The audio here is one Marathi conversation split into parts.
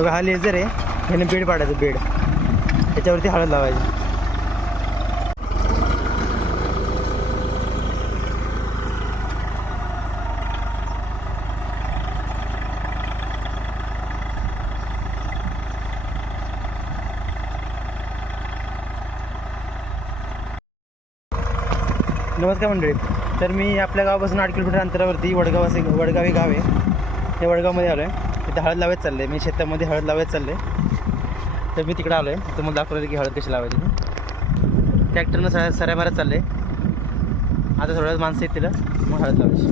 बघा हा लेझर आहे, ह्याने बेड पाडायचं, बेड त्याच्यावरती हळद लावायची. नमस्कार मंडळी. तर मी आपल्या गावापासून 8 किलोमीटर अंतरावरती वडगाव हे गाव आहे. हे वडगावमध्ये आलो आहे. तिथे हळद लावायचं चाललं आहे. मी शेतामध्ये हळद लावायचं चाललं आहे. तर मी तिकडे आलो आहे. तर मला दाखवलं की हळद कशी लावायची. ट्रॅक्टरनं सऱ्या मारत चाललं आहे. आता थोड्याच माणसं आहेत तिला, मग हळद लावायची.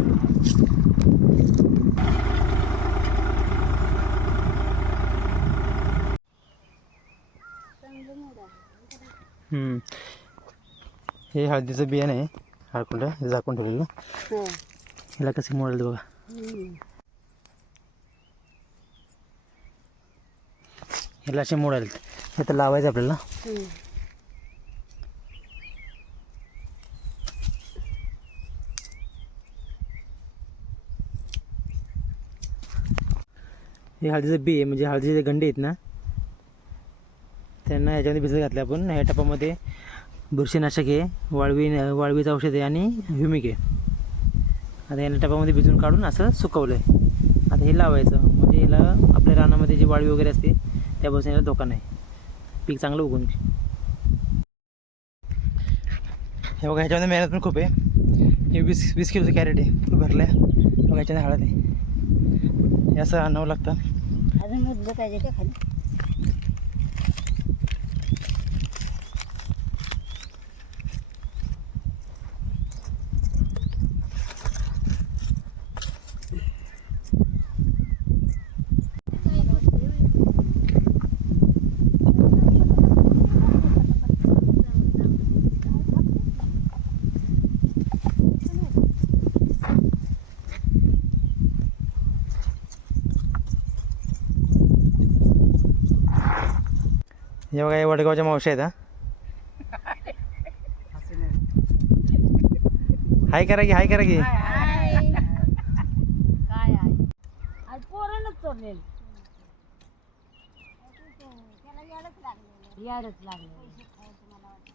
हे हळदीचं बियाणं आहे, हळकुंड झाकून ठेवलेलं. ह्याला कसे मोडेल बघा. ह्याला असे मोडाल, हे तर लावायचं आपल्याला. हे हळदीचं बी आहे, म्हणजे हळदीचे गंडे आहेत ना, त्यांना ह्याच्यामध्ये भिजत घातले आपण. ह्या टपामध्ये बुरशीनाशक आहे, वाळवीचं औषध आहे आणि ह्युमिक आहे. आता याला टपामध्ये भिजून काढून असं सुकवलं आहे. आता हे लावायचं, म्हणजे याला आपल्या रानामध्ये जी वाळवी वगैरे असते त्यापासून याला धोका नाही, पीक चांगलं उगवून. हे बघा, ह्याच्यामध्ये मेहनत पण खूप आहे. हे 20 किलोचं कॅरेट आहे, खूप भरलं आहे. बघा ह्याच्यामध्ये हळद आहे, हे असं आणावं लागतं. अजून मुद्दा पाहिजे का खाली? हे बघा, हे वडगावच्या मावशी आहेत. हाय करा की, हाय करा की. काय आहे आज पोरांनाच चोरलेलं, त्याला याडच लागलं.